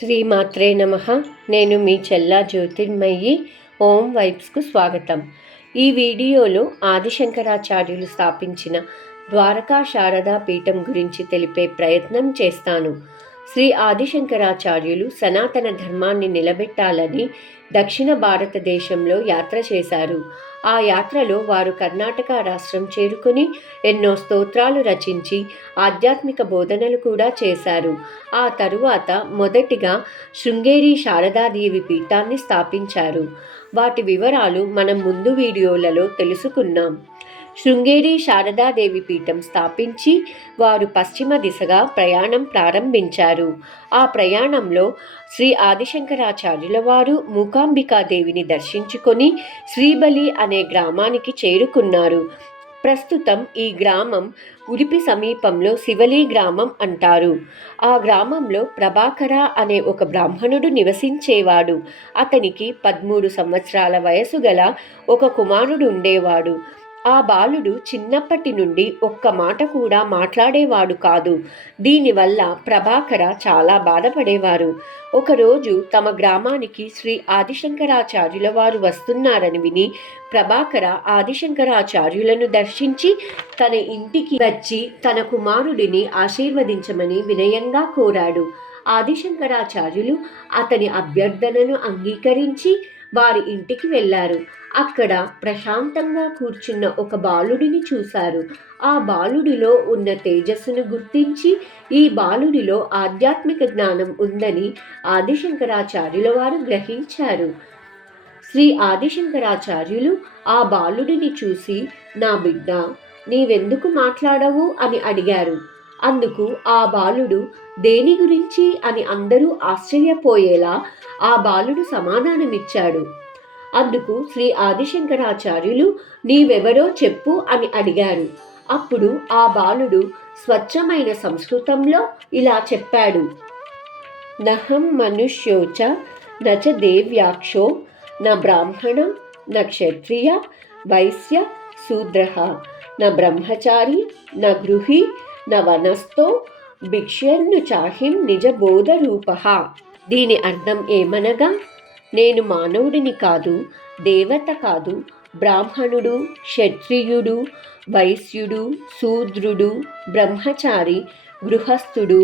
శ్రీమాత్రే నమః. నేను మీ చెల్లా జ్యోతిర్మయి. ఓం వైబ్స్కు స్వాగతం. ఈ వీడియోలో ఆదిశంకరాచార్యులు స్థాపించిన ద్వారకా శారదా పీఠం గురించి తెలిపే ప్రయత్నం చేస్తాను. శ్రీ ఆదిశంకరాచార్యులు సనాతన ధర్మాన్ని నిలబెట్టాలని దక్షిణ భారతదేశంలో యాత్ర చేశారు. ఆ యాత్రలో వారు కర్ణాటక రాష్ట్రం చేరుకుని ఎన్నో స్తోత్రాలు రచించి ఆధ్యాత్మిక బోధనలు కూడా చేశారు. ఆ తరువాత మొదటిగా శృంగేరి శారదాదేవి పీఠాన్ని స్థాపించారు. వాటి వివరాలు మనం ముందు వీడియోలలో తెలుసుకున్నాం. శృంగేరి శారదాదేవి పీఠం స్థాపించి వారు పశ్చిమ దిశగా ప్రయాణం ప్రారంభించారు. ఆ ప్రయాణంలో శ్రీ ఆదిశంకరాచార్యుల వారు మూకాంబికాదేవిని దర్శించుకొని శ్రీబలి అనే గ్రామానికి చేరుకున్నారు. ప్రస్తుతం ఈ గ్రామం ఉడిపి సమీపంలో శివలి గ్రామం అంటారు. ఆ గ్రామంలో ప్రభాకర అనే ఒక బ్రాహ్మణుడు నివసించేవాడు. అతనికి 13 సంవత్సరాల వయసు గల ఒక కుమారుడు ఉండేవాడు. ఆ బాలుడు చిన్నప్పటి నుండి ఒక్క మాట కూడా మాట్లాడేవాడు కాదు. దీనివల్ల ప్రభాకర చాలా బాధపడేవారు. ఒకరోజు తమ గ్రామానికి శ్రీ ఆదిశంకరాచార్యుల వారు వస్తున్నారని విని ప్రభాకర ఆదిశంకరాచార్యులను దర్శించి తన ఇంటికి వచ్చి తన కుమారుడిని ఆశీర్వదించమని వినయంగా కోరాడు. ఆదిశంకరాచార్యులు అతని అభ్యర్థనను అంగీకరించి వారి ఇంటికి వెళ్ళారు. అక్కడ ప్రశాంతంగా కూర్చున్న ఒక బాలుడిని చూశారు. ఆ బాలుడిలో ఉన్న తేజస్సును గుర్తించి ఈ బాలుడిలో ఆధ్యాత్మిక జ్ఞానం ఉందని ఆదిశంకరాచార్యుల వారు గ్రహించారు. శ్రీ ఆదిశంకరాచార్యులు ఆ బాలుడిని చూసి, నా బిడ్డ, నీవెందుకు మాట్లాడవు అని అడిగారు. అందుకు ఆ బాలుడు దేని గురించి అని అందరూ ఆశ్చర్యపోయేలా ఆ బాలుడు సమాధానమిచ్చాడు. అందుకు శ్రీ ఆదిశంకరాచార్యులు నీవెవరో చెప్పు అని అడిగారు. అప్పుడు ఆ బాలుడు స్వచ్ఛమైన సంస్కృతంలో ఇలా చెప్పాడు. నహం మనుష్యోచ నచ దేవ్యాక్షో న బ్రాహ్మణ న క్షత్రియ వైశ్య శూద్రః న బ్రహ్మచారి న గృహి న వనస్థో భిక్ష్యన్ను చాహిం నిజబోధ రూపః. దీని అర్థం ఏమనగా, నేను మానవుడిని కాదు, దేవత కాదు, బ్రాహ్మణుడు, క్షత్రియుడు, వైశ్యుడు, శూద్రుడు, బ్రహ్మచారి, గృహస్థుడు,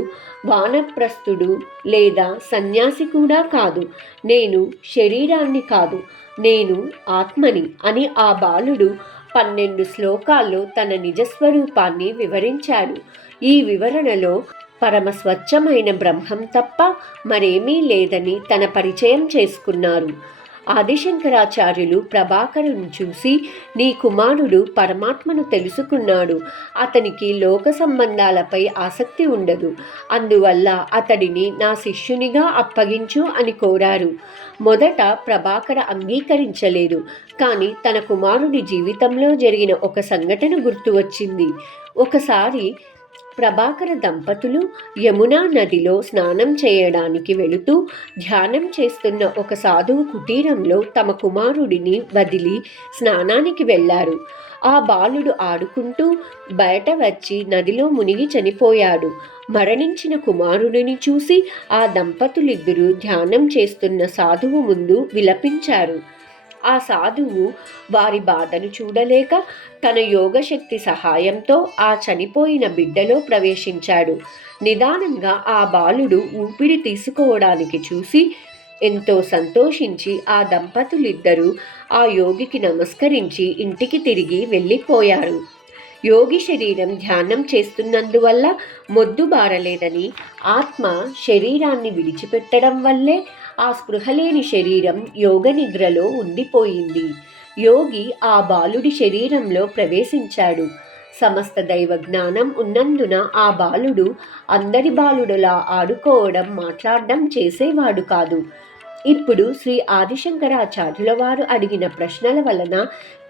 వానప్రస్థుడు లేదా సన్యాసి కూడా కాదు. నేను శరీరాన్ని కాదు, నేను ఆత్మని అని ఆ బాలుడు 12 శ్లోకాల్లో తన నిజస్వరూపాన్ని వివరించాడు. ఈ వివరణలో పరమ స్వచ్ఛమైన బ్రహ్మం తప్ప మరేమీ లేదని తన పరిచయం చేసుకున్నారు. ఆదిశంకరాచార్యులు ప్రభాకరుని చూసి, నీ కుమారుడు పరమాత్మను తెలుసుకున్నాడు. అతనికి లోక సంబంధాలపై ఆసక్తి ఉండదు. అందువల్ల అతడిని నా శిష్యునిగా అప్పగించు అని కోరారు. మొదట ప్రభాకర అంగీకరించలేదు. కానీ తన కుమారుడి జీవితంలో జరిగిన ఒక సంఘటన గుర్తు వచ్చింది. ఒకసారి ప్రభాకర దంపతులు యమునా నదిలో స్నానం చేయడానికి వెళుతూ ధ్యానం చేస్తున్న ఒక సాధువు కుటీరంలో తమ కుమారుడిని వదిలి స్నానానికి వెళ్ళారు. ఆ బాలుడు ఆడుకుంటూ బయట వచ్చి నదిలో మునిగి చనిపోయాడు. మరణించిన కుమారుడిని చూసి ఆ దంపతులిద్దరూ ధ్యానం చేస్తున్న సాధువు ముందు విలపించారు. ఆ సాధువు వారి బాధను చూడలేక తన యోగశక్తి సహాయంతో ఆ చనిపోయిన బిడ్డలో ప్రవేశించాడు. నిదానంగా ఆ బాలుడు ఊపిరి తీసుకోవడానికి చూసి ఎంతో సంతోషించి ఆ దంపతులిద్దరూ ఆ యోగికి నమస్కరించి ఇంటికి తిరిగి వెళ్ళిపోయారు. యోగి శరీరం ధ్యానం చేస్తున్నందువల్ల మొద్దుబారలేదని, ఆత్మ శరీరాన్ని విడిచిపెట్టడం వల్లే ఆ స్పృహలేని శరీరం యోగ నిద్రలో ఉండిపోయింది. యోగి ఆ బాలుడి శరీరంలో ప్రవేశించాడు. సమస్త దైవ జ్ఞానం ఉన్నందున ఆ బాలుడు అందరి బాలుడులా ఆడుకోవడం, మాట్లాడడం చేసేవాడు కాదు. ఇప్పుడు శ్రీ ఆదిశంకరాచార్యుల వారు అడిగిన ప్రశ్నల వలన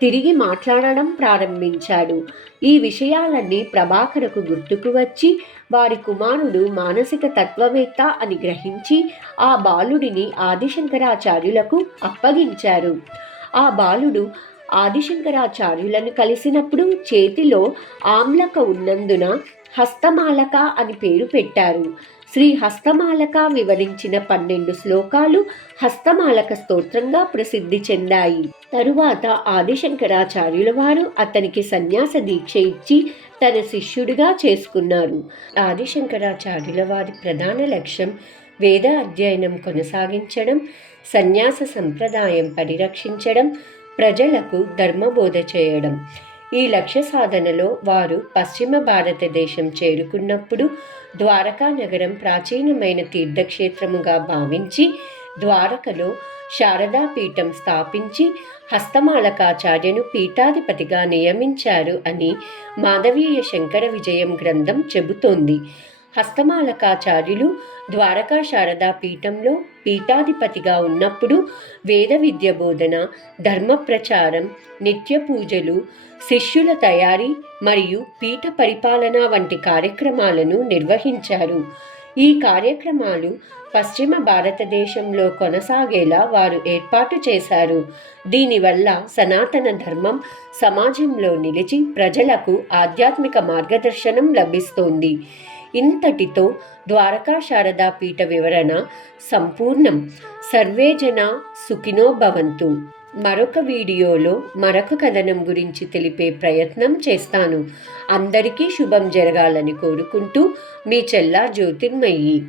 తిరిగి మాట్లాడడం ప్రారంభించాడు. ఈ విషయాలన్నీ ప్రభాకరకు గుర్తుకు వచ్చి వారి కుమారుడు మానసిక తత్వవేత్త అని గ్రహించి ఆ బాలుడిని ఆదిశంకరాచార్యులకు అప్పగించారు. ఆ బాలుడు ఆదిశంకరాచార్యులను కలిసినప్పుడు చేతిలో ఆమ్లక ఉన్నందున హస్తమాలక అని పేరు పెట్టారు. శ్రీ హస్తమాలక వివరించిన 12 శ్లోకాలు హస్తమాలక స్తోత్రంగా ప్రసిద్ధి చెందాయి. తరువాత ఆదిశంకరాచార్యుల వారు అతనికి సన్యాస దీక్ష ఇచ్చి తన శిష్యుడిగా చేసుకున్నారు. ఆదిశంకరాచార్యుల వారి ప్రధాన లక్ష్యం వేద అధ్యయనం కొనసాగించడం, సన్యాస సంప్రదాయం పరిరక్షించడం, ప్రజలకు ధర్మబోధ చేయడం. ఈ లక్ష్య సాధనలో వారు పశ్చిమ భారతదేశం చేరుకున్నప్పుడు ద్వారకా నగరం ప్రాచీనమైన తీర్థక్షేత్రముగా భావించి ద్వారకలో శారదాపీఠం స్థాపించి హస్తమాలకాచార్యను పీఠాధిపతిగా నియమించారు అని మాధవీయ శంకర విజయం గ్రంథం చెబుతోంది. హస్తమాలకాచార్యులు ద్వారకా శారదా పీఠంలో పీఠాధిపతిగా ఉన్నప్పుడు వేద విద్య బోధన, ధర్మ ప్రచారం, నిత్య పూజలు, శిష్యుల తయారీ మరియు పీఠ పరిపాలన వంటి కార్యక్రమాలను నిర్వహించారు. ఈ కార్యక్రమాలు పశ్చిమ భారతదేశంలో కొనసాగేలా వారు ఏర్పాటు చేశారు. దీనివల్ల సనాతన ధర్మం సమాజంలో నిలిచి ప్రజలకు ఆధ్యాత్మిక మార్గదర్శనం లభిస్తోంది. ఇంతటితో ద్వారకా శారదా పీఠ వివరణ సంపూర్ణం. సర్వే జనా సుఖినో భవంతు. మరొక వీడియోలో మరొక కథనం గురించి తెలిపే ప్రయత్నం చేస్తాను. అందరికీ శుభం జరగాలని కోరుకుంటూ మీ చెల్లా జ్యోతిర్మయి.